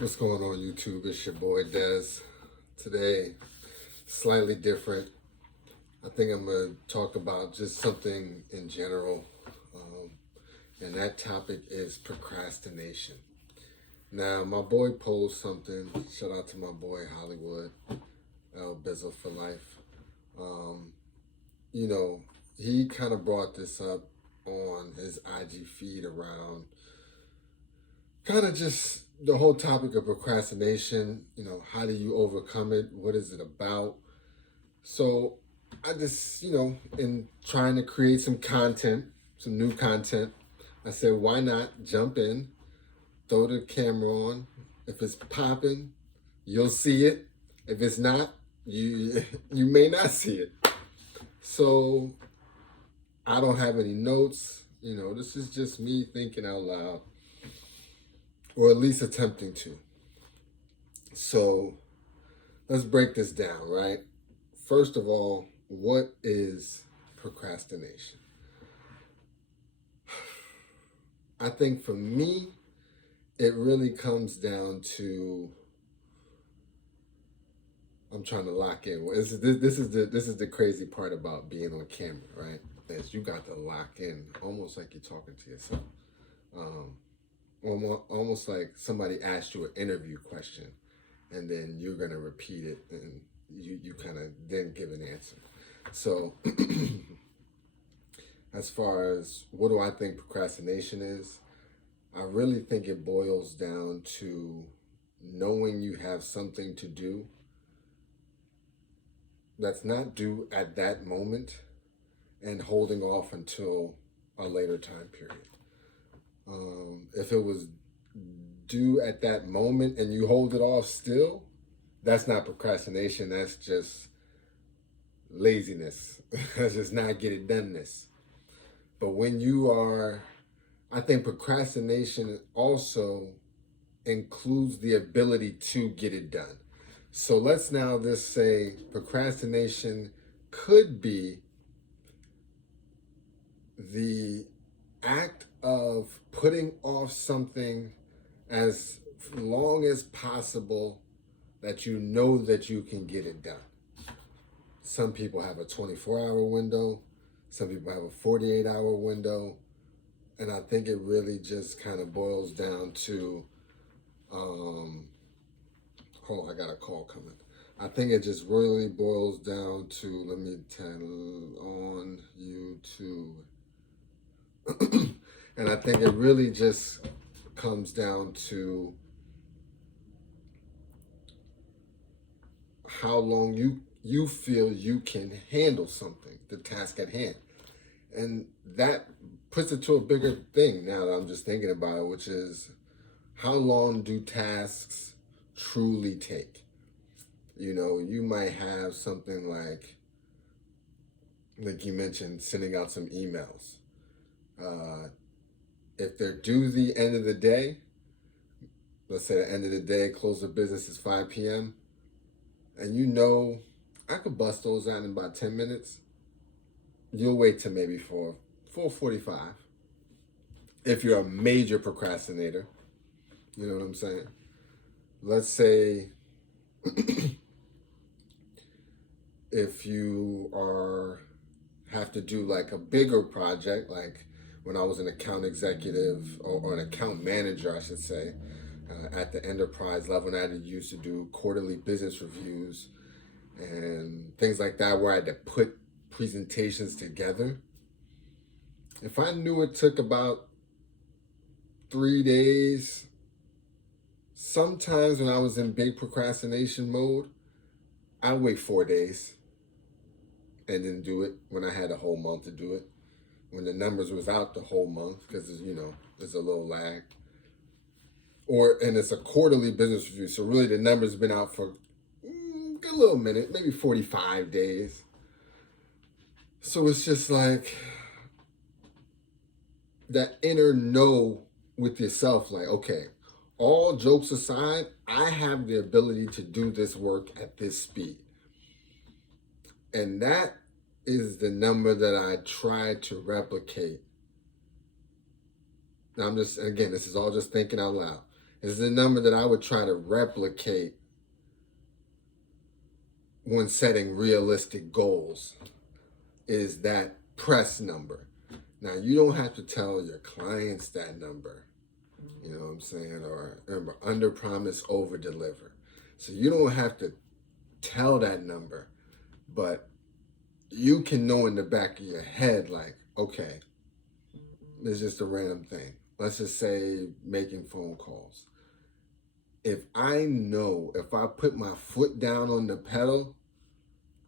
What's going on, YouTube? It's your boy Dez. Today, slightly different. I think I'm going to talk about just something in general, and that topic is procrastination. Now, my boy posed something. Shout out to my boy Hollywood, LBizzle for life. Um, he kind of brought this up on his IG feed around kind of just the whole topic of procrastination. How do you overcome it? What is it about? So I just, in trying to create some content, some new content, I said, why not jump in, throw the camera on. If it's popping, you'll see it. If it's not, you you may not see it. So I don't have any notes. This is just me thinking out loud, or at least attempting to. So let's break this down, right? First of all, what is procrastination? I think for me, it really comes down to, I'm trying to lock in. This is the crazy part about being on camera, right? Is you got to lock in, almost like you're talking to yourself. Almost like somebody asked you an interview question, and then you're gonna repeat it, and you kind of then give an answer. So, as far as what do I think procrastination is, I really think it boils down to knowing you have something to do that's not due at that moment and holding off until a later time period. If it was due at that moment and you hold it off still, that's not procrastination. That's just laziness. That's just not get it doneness. But when you are, I think procrastination also includes the ability to get it done. So let's now just say procrastination could be the act of putting off something as long as possible that you know that you can get it done. Some people have a 24-hour window. Some people have a 48-hour window. And I think it really just kind of boils down to, hold on, I got a call coming. I think it just really boils down to, let me tell on YouTube. And I think it really just comes down to how long you feel you can handle something, the task at hand. And that puts it to a bigger thing now that I'm just thinking about it, which is how long do tasks truly take? You might have something like you mentioned, sending out some emails. If they're due the end of the day, let's say the end of the day, close of business is 5 p.m., and I could bust those out in about 10 minutes, you'll wait till maybe for 4:45. If you're a major procrastinator, you know what I'm saying? Let's say if you have to do like a bigger project, like when I was an account executive or an account manager, I should say, at the enterprise level, and I used to do quarterly business reviews and things like that, where I had to put presentations together. If I knew it took about 3 days, sometimes when I was in big procrastination mode, I'd wait 4 days and then do it when I had a whole month to do it. When the numbers was out the whole month, because there's a little lag. And it's a quarterly business review, so really the numbers been out for a little minute, maybe 45 days. So it's just like that inner know with yourself, like, okay, all jokes aside, I have the ability to do this work at this speed. And that is the number that I try to replicate. Now, this is all just thinking out loud. is the number that I would try to replicate when setting realistic goals, is that press number. Now, you don't have to tell your clients that number, you know what I'm saying? Or remember, under promise, over deliver. So you don't have to tell that number, but you can know in the back of your head, like, okay, it's just a random thing. Let's just say making phone calls. If I know, if I put my foot down on the pedal,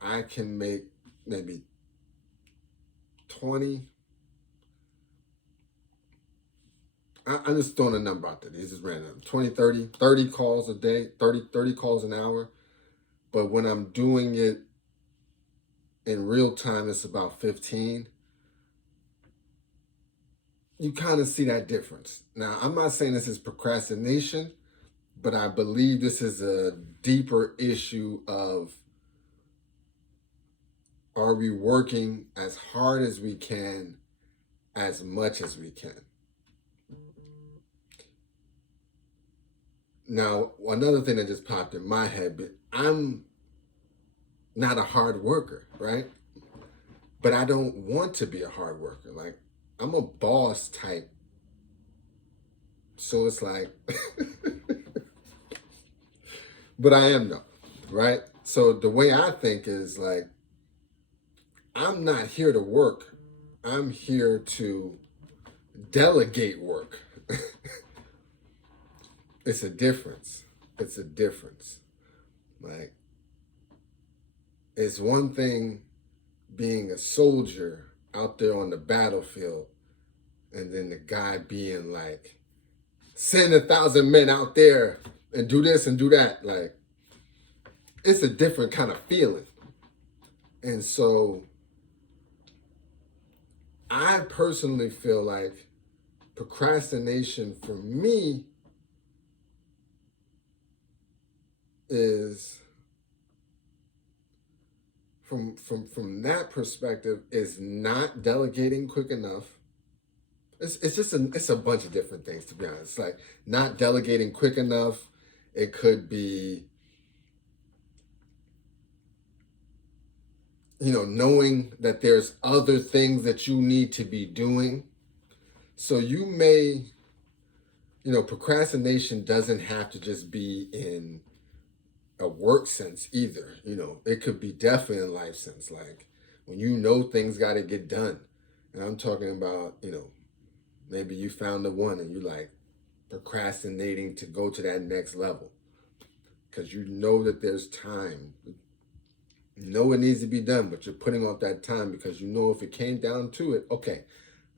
I can make maybe 20. I'm just throwing a number out there. This is random. 20, 30 calls a day, 30 calls an hour. But when I'm doing it in real time, it's about 15. You kind of see that difference. Now, I'm not saying this is procrastination, but I believe this is a deeper issue of, are we working as hard as we can, as much as we can? Now, another thing that just popped in my head, but I'm not a hard worker, right? But I don't want to be a hard worker. Like, I'm a boss type. So it's like, but I am though, right? So the way I think is like, I'm not here to work. I'm here to delegate work. It's a difference. It's a difference. Like, it's one thing being a soldier out there on the battlefield, and then the guy being like, send 1,000 men out there and do this and do that. Like, it's a different kind of feeling. And so I personally feel like procrastination for me is, from that perspective, is not delegating quick enough. It's just it's a bunch of different things, to be honest. Like, not delegating quick enough. It could be, knowing that there's other things that you need to be doing. So you may, procrastination doesn't have to just be in a work sense either. It could be definitely in life sense. Like, when things got to get done. And I'm talking about, maybe you found the one and you like procrastinating to go to that next level because you know that there's time. You know it needs to be done, but you're putting off that time because if it came down to it, okay,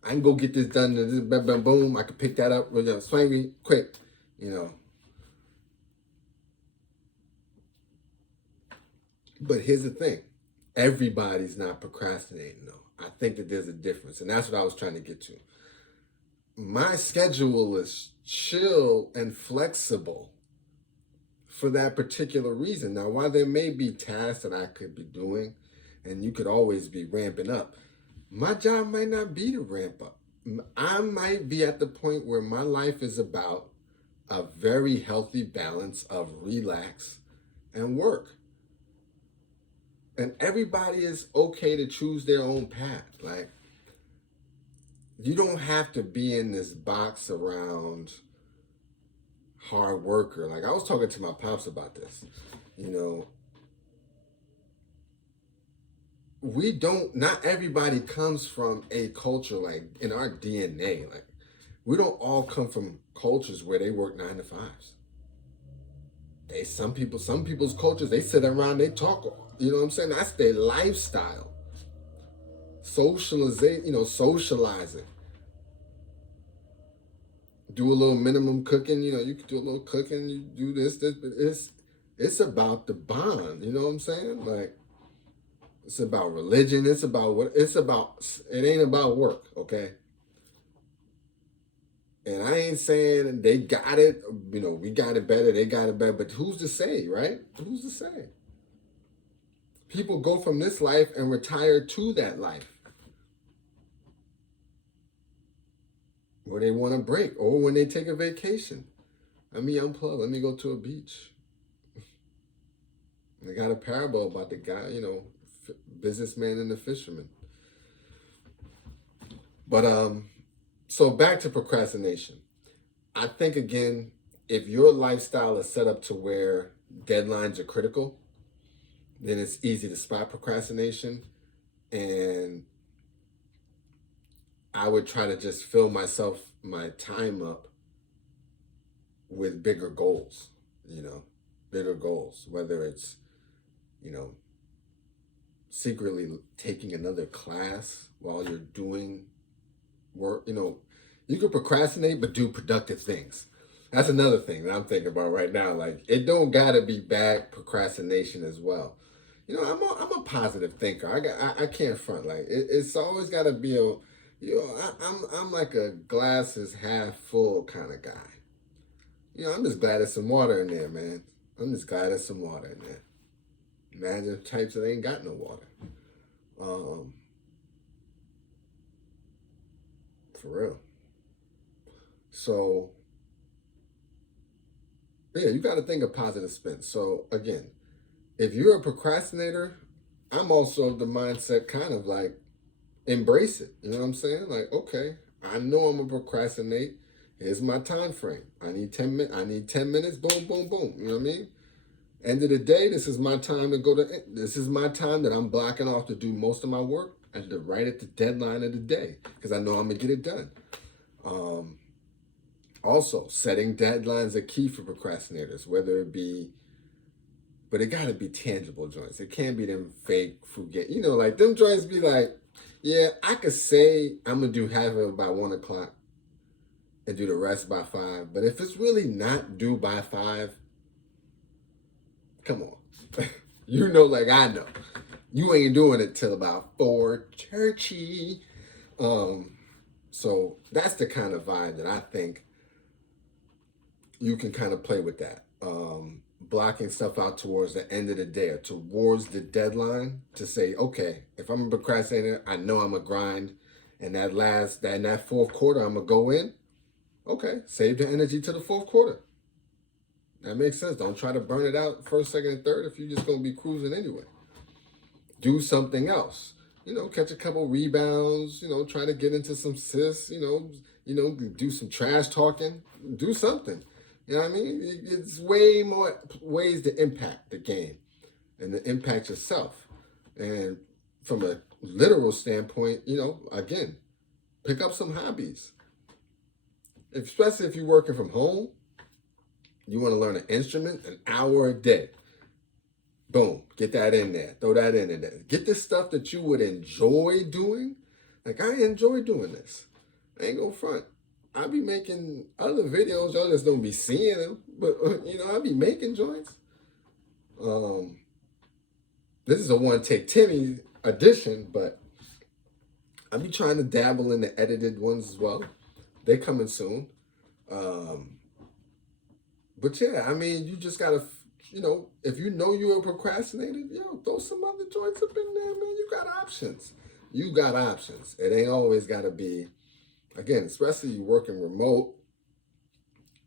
I can go get this done. Boom, boom, boom. I can pick that up, swing quick, But here's the thing. Everybody's not procrastinating, though. I think that there's a difference, and that's what I was trying to get to. My schedule is chill and flexible for that particular reason. Now, while there may be tasks that I could be doing, and you could always be ramping up, my job might not be to ramp up. I might be at the point where my life is about a very healthy balance of relax and work. And everybody is okay to choose their own path. Like, you don't have to be in this box around hard worker. Like, I was talking to my pops about this. Not everybody comes from a culture, like, in our DNA. Like, we don't all come from cultures where they work 9 to 5s. Some people's cultures, they sit around, they talk, you know what I'm saying? That's their lifestyle. Socializing. Do a little minimum cooking, you can do a little cooking, you do this, but it's about the bond, you know what I'm saying? Like, it's about religion, it ain't about work, okay? And I ain't saying they got it, we got it better, they got it better, but who's to say, right? Who's to say? People go from this life and retire to that life, where they want to break, or when they take a vacation. Let me unplug. Let me go to a beach. They got a parable about the guy, businessman and the fisherman. But so back to procrastination. I think again, if your lifestyle is set up to where deadlines are critical, then it's easy to spot procrastination. And I would try to just fill my time up with bigger goals, bigger goals, whether it's, secretly taking another class while you're doing work. You could procrastinate, but do productive things. That's another thing that I'm thinking about right now. Like, it don't gotta be bad procrastination as well. I'm a positive thinker. I can't front. Like, it's always gotta be I'm like a glasses half full kind of guy. I'm just glad there's some water in there, man. I'm just glad there's some water in there. Imagine types that ain't got no water. For real. So, yeah, you got to think of positive spin. So, again, if you're a procrastinator, I'm also the mindset kind of like embrace it. You know what I'm saying? Like, okay, I know I'm gonna procrastinate. Here's my time frame. I need 10 minutes. I need 10 minutes. Boom, boom, boom. You know what I mean? End of the day, this is my time to go to. This is my time that I'm blocking off to do most of my work and to write at the deadline of the day because I know I'm gonna get it done. Also, setting deadlines are key for procrastinators, whether it be, but it gotta be tangible joints. It can't be them fake forget. Like them joints be like, yeah, I could say I'm gonna do half of it by 1 o'clock and do the rest by 5. But if it's really not due by 5, come on. Like I know. You ain't doing it till about 4 churchy. So that's the kind of vibe that I think you can kind of play with that. Blocking stuff out towards the end of the day or towards the deadline to say, okay, if I'm a procrastinator, I know I'm a grind, and that fourth quarter I'm gonna go in. Okay, save the energy to the fourth quarter. That makes sense. Don't try to burn it out first, second, and third if you're just gonna be cruising anyway. Do something else. Catch a couple rebounds. Try to get into some assists. Do some trash talking. Do something. You know what I mean? It's way more ways to impact the game and to impact yourself. And from a literal standpoint, again, pick up some hobbies. Especially if you're working from home, you want to learn an instrument, an hour a day. Boom, get that in there. Throw that in there. Get the stuff that you would enjoy doing. Like, I enjoy doing this. I ain't gonna front. I be making other videos, y'all just don't be seeing them. But, I be making joints. This is a one take Timmy edition, but I be trying to dabble in the edited ones as well. They coming soon. But yeah, I mean, you just gotta, if you're a procrastinator, throw some other joints up in there, man. You got options. It ain't always gotta be. Again, especially you working remote,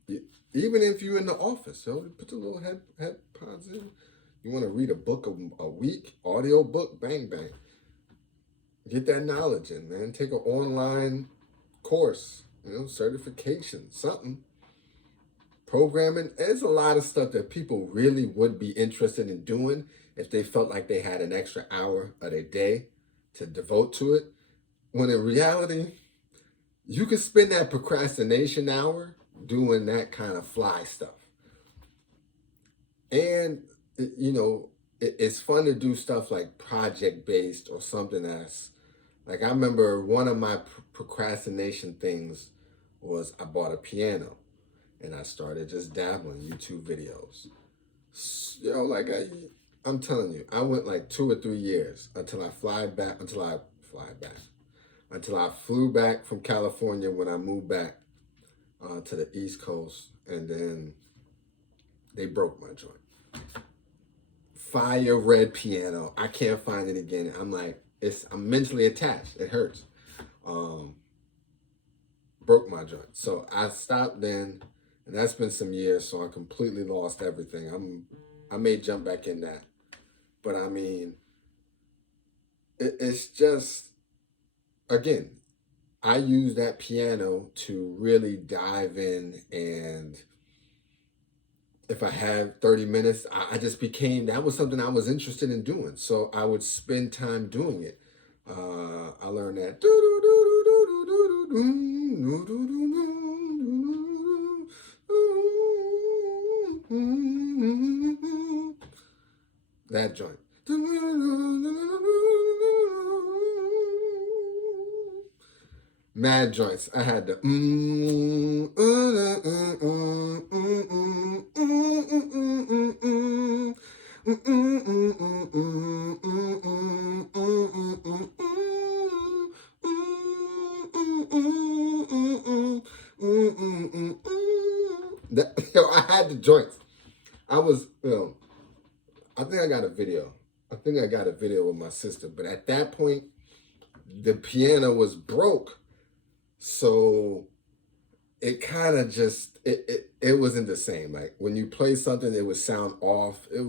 even if you're in the office, put the little headpods in. You want to read a book a week, audio book, bang, bang. Get that knowledge in, man. Take an online course, certification, something. Programming. There's a lot of stuff that people really would be interested in doing if they felt like they had an extra hour of their day to devote to it. When in reality, you can spend that procrastination hour doing that kind of fly stuff. And, it's fun to do stuff like project-based or something that's, like, I remember one of my procrastination things was I bought a piano and I started just dabbling YouTube videos. I'm telling you, I went like 2 or 3 years until I flew back from California when I moved back to the East Coast, and then they broke my joint. Fire red piano. I can't find it again. I'm like, I'm mentally attached. It hurts. Broke my joint. So I stopped then, And that's been some years, so I completely lost everything. I may jump back in that. But I mean, it's just, again, I use that piano to really dive in, and if I had 30 minutes, I just became, that was something I was interested in doing. So I would spend time doing it. I learned that. That joint. Mad joints. I had the I had the joints. I was, I think I got a video. I think I got a video with my sister, but at that point, the piano was broke. So it kind of just, it wasn't the same. Like when you play something, it would sound off. It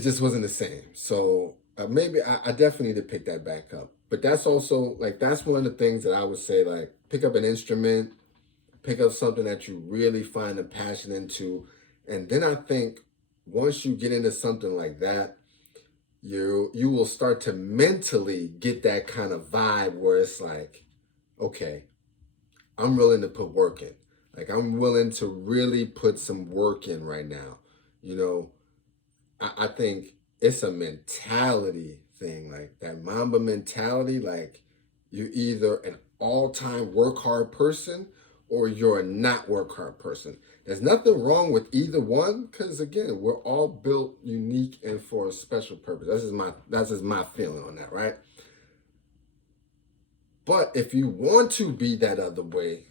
just wasn't the same. So maybe I definitely need to pick that back up. But that's also like, that's one of the things that I would say, like pick up an instrument, pick up something that you really find a passion into. And then I think once you get into something like that, you will start to mentally get that kind of vibe where it's like, okay, I'm willing to put work in. Like I'm willing to really put some work in right now. You know, I think it's a mentality thing, like that Mamba mentality. Like you're either an all-time work hard person or you're a not work hard person. There's nothing wrong with either one, because again, we're all built unique and for a special purpose. That's just my feeling on that, right? But if you want to be that other way,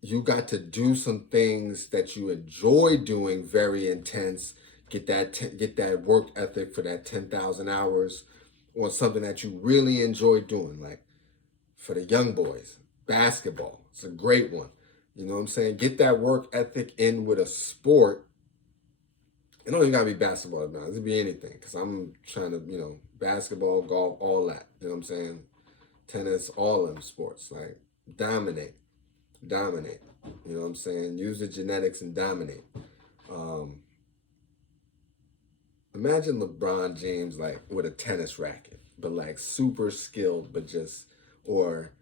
you got to do some things that you enjoy doing, very intense. Get that work ethic for that 10,000 hours on something that you really enjoy doing. Like for the young boys, basketball. It's a great one. You know what I'm saying? Get that work ethic in with a sport. It don't even gotta be basketball now. It could be anything. Cause I'm trying to, basketball, golf, all that. You know what I'm saying? Tennis, all them sports. Like dominate. You know what I'm saying? Use the genetics and dominate. Imagine LeBron James like with a tennis racket, but like super skilled, but just or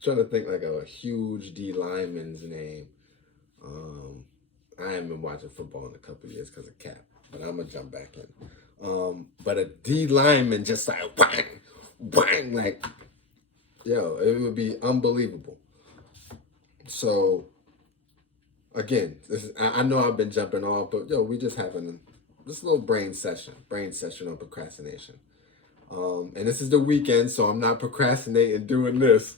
trying to think like a huge D lineman's name. I haven't been watching football in a couple of years because of Cap, but I'm gonna jump back in. But a D lineman just like bang, bang, like it would be unbelievable. So again, I know I've been jumping off, but we just having this little brain session on procrastination. And this is the weekend, so I'm not procrastinating doing this.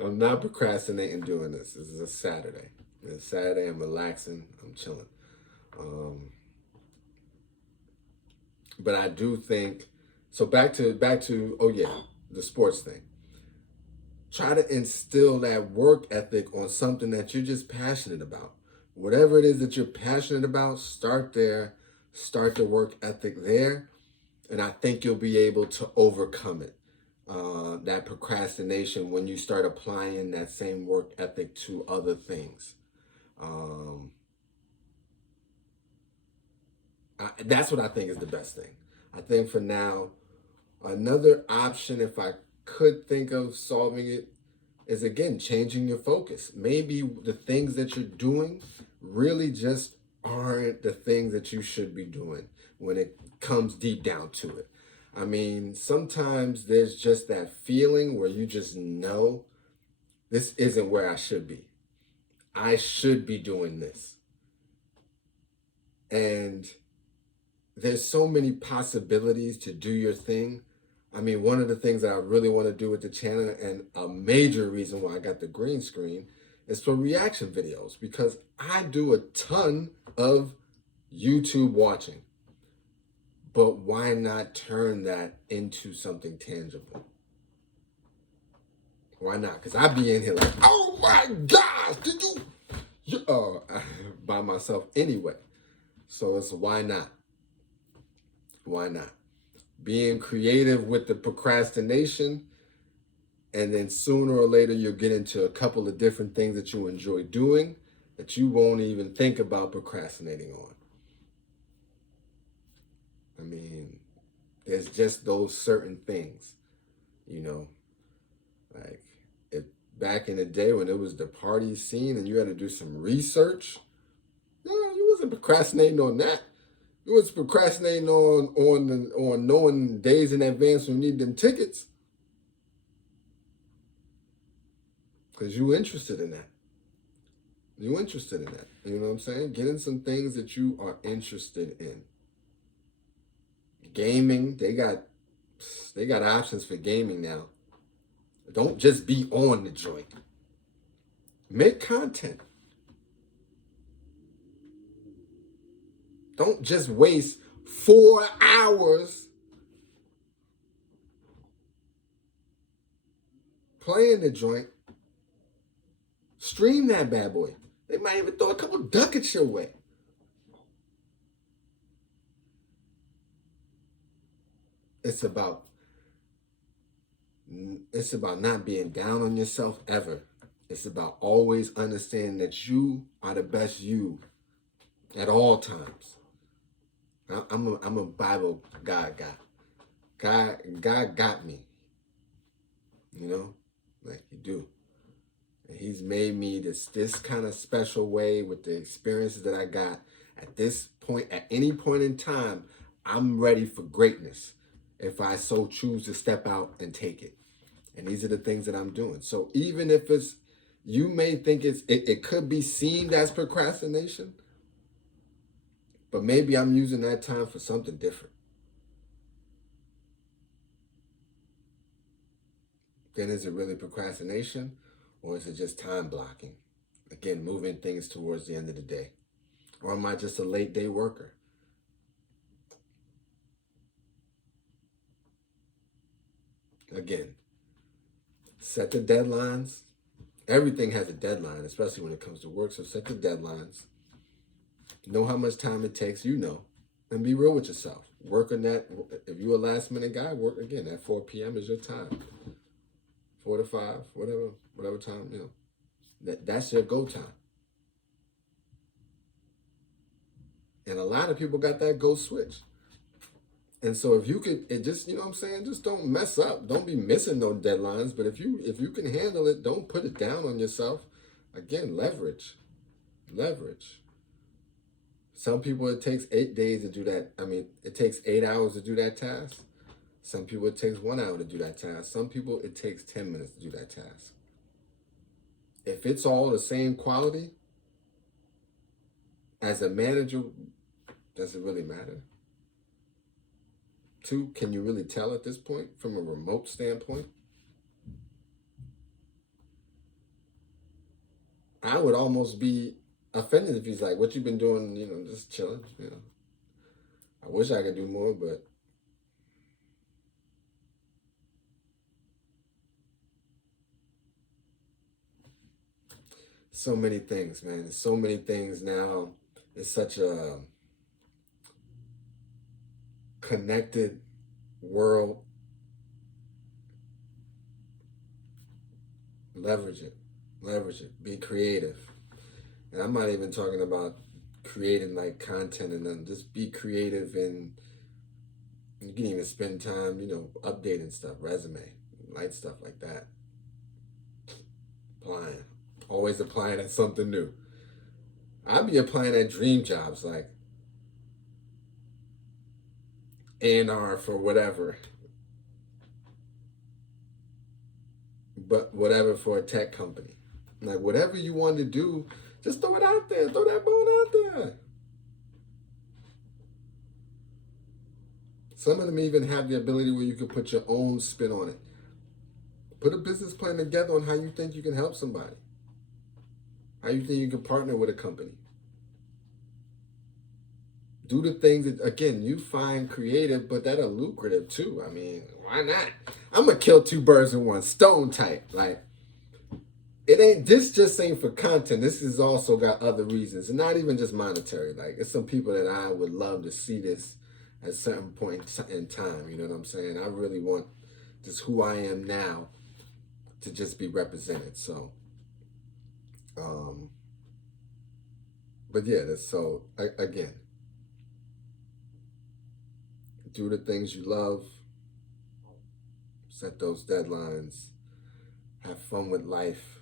I'm not procrastinating doing this. This is a Saturday. It's Saturday. I'm relaxing. I'm chilling. But I do think so. Back to the sports thing. Try to instill that work ethic on something that you're just passionate about. Whatever it is that you're passionate about, start there. Start the work ethic there, and I think you'll be able to overcome it. That procrastination when you start applying that same work ethic to other things. That's what I think is the best thing. I think for now, another option, if I could think of solving it, is again changing your focus. Maybe the things that you're doing really just aren't the things that you should be doing when it comes deep down to it. I mean, sometimes there's just that feeling where you just know this isn't where I should be. I should be doing this. And there's so many possibilities to do your thing. I mean, one of the things that I really want to do with the channel, and a major reason why I got the green screen, is for reaction videos, because I do a ton of YouTube watching. But why not turn that into something tangible? Why not? Because I be in here like, oh my gosh, did you by myself anyway. So it's why not? Why not? Being creative with the procrastination, and then sooner or later you'll get into a couple of different things that you enjoy doing that you won't even think about procrastinating on. I mean, there's just those certain things, you know, like if back in the day when it was the party scene and you had to do some research, you wasn't procrastinating on that. You was procrastinating on knowing days in advance when you need them tickets because you interested in that. You interested in that. You know what I'm saying? Getting some things that you are interested in. Gaming, they got options for gaming now. Don't just be on the joint. Make content. Don't just waste 4 hours playing the joint. Stream that bad boy. They might even throw a couple ducats your way. It's about not being down on yourself ever. It's about always understanding that you are the best you at all times. I'm a Bible God guy. God got me. You know, like you do. And he's made me this kind of special way with the experiences that I got at this point. At any point in time, I'm ready for greatness if I so choose to step out and take it. And these are the things that I'm doing. So even if you may think it could be seen as procrastination, but maybe I'm using that time for something different. Then is it really procrastination, or is it just time blocking? Again, moving things towards the end of the day. Or am I just a late day worker? Again, set the deadlines. Everything has a deadline, especially when it comes to work. So set the deadlines. Know how much time it takes, and be real with yourself. Work on that. If you're a last minute guy, work again. At 4 p.m. is your time. 4 to 5, whatever time, that's your go time. And a lot of people got that go switch. And so if you could, it just, just don't mess up. Don't be missing no deadlines. But if you can handle it, don't put it down on yourself. Again, leverage. Some people, it takes 8 days to do that. It takes 8 hours to do that task. Some people, it takes 1 hour to do that task. Some people, it takes 10 minutes to do that task. If it's all the same quality, as a manager, does it really matter? 2, can you really tell at this point from a remote standpoint? I would almost be offended if he's like, what you been doing, just chilling, I wish I could do more, but so many things, man. There's so many things now. It's such a connected world. Leverage it. Be creative. And I'm not even talking about creating like content and then just be creative, and you can even spend time, updating stuff, resume, light stuff like that. Always applying at something new. I'd be applying at dream jobs like A&R for whatever. But whatever for a tech company. Like whatever you want to do, just throw it out there. Throw that bone out there. Some of them even have the ability where you can put your own spin on it. Put a business plan together on how you think you can help somebody. How you think you can partner with a company. Do the things that, again, you find creative, but that are lucrative too. I mean, why not? I'm gonna kill two birds with one stone type. Like, this just ain't for content. This has also got other reasons, and not even just monetary. Like, it's some people that I would love to see this at a certain point in time. You know what I'm saying? I really want just who I am now to just be represented. So, but yeah, again, do the things you love, set those deadlines, have fun with life,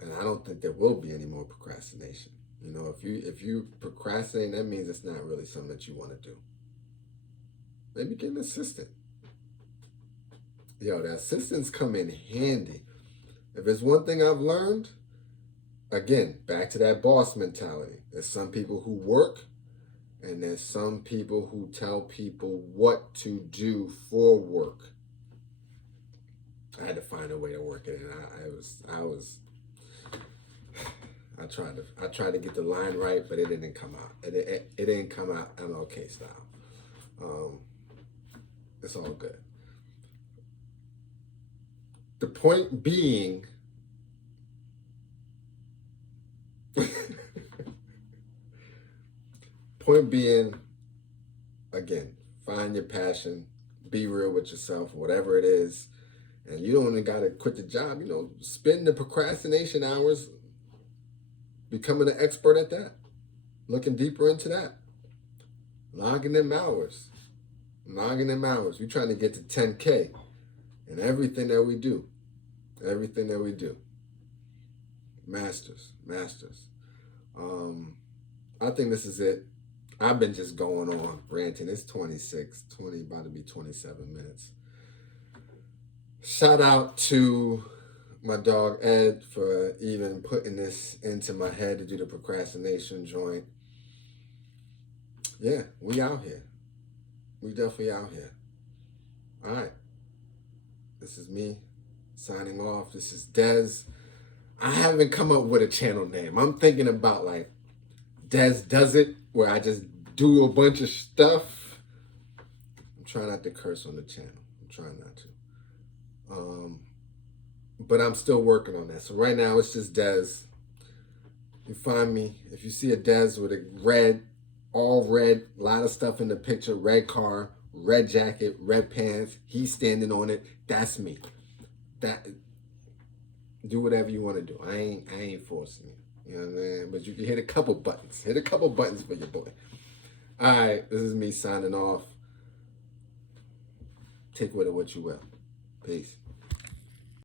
and I don't think there will be any more procrastination. You know, if you procrastinate, that means it's not really something that you want to do. Maybe get an assistant. Yo, the assistants come in handy. If there's one thing I've learned, again, back to that boss mentality. There's some people who work, and there's some people who tell people what to do for work. I had to find a way to work it, and I tried to get the line right, but it didn't come out. It didn't come out MLK style. It's all good. The point being, again, find your passion, be real with yourself, whatever it is, and you don't even gotta quit the job. You know, spend the procrastination hours becoming an expert at that, looking deeper into that, logging them hours. We're trying to get to 10K in everything that we do. Masters. I think this is it. I've been just going on ranting. It's 20, about to be 27 minutes. Shout out to my dog Ed for even putting this into my head to do the procrastination joint. Yeah, we out here. We definitely out here. All right. This is me signing off. This is Dez. I haven't come up with a channel name. I'm thinking about like Dez Does It, where I just do a bunch of stuff. I'm trying not to curse on the channel. I'm trying not to. But I'm still working on that. So right now it's just Dez. You find me. If you see a Dez with a all red, a lot of stuff in the picture, red car, red jacket, red pants, he's standing on it, that's me. Do whatever you want to do. I ain't forcing you. You know what I mean? But you can hit a couple buttons. Hit a couple buttons for your boy. All right, this is me signing off. Take with it what you will. Peace.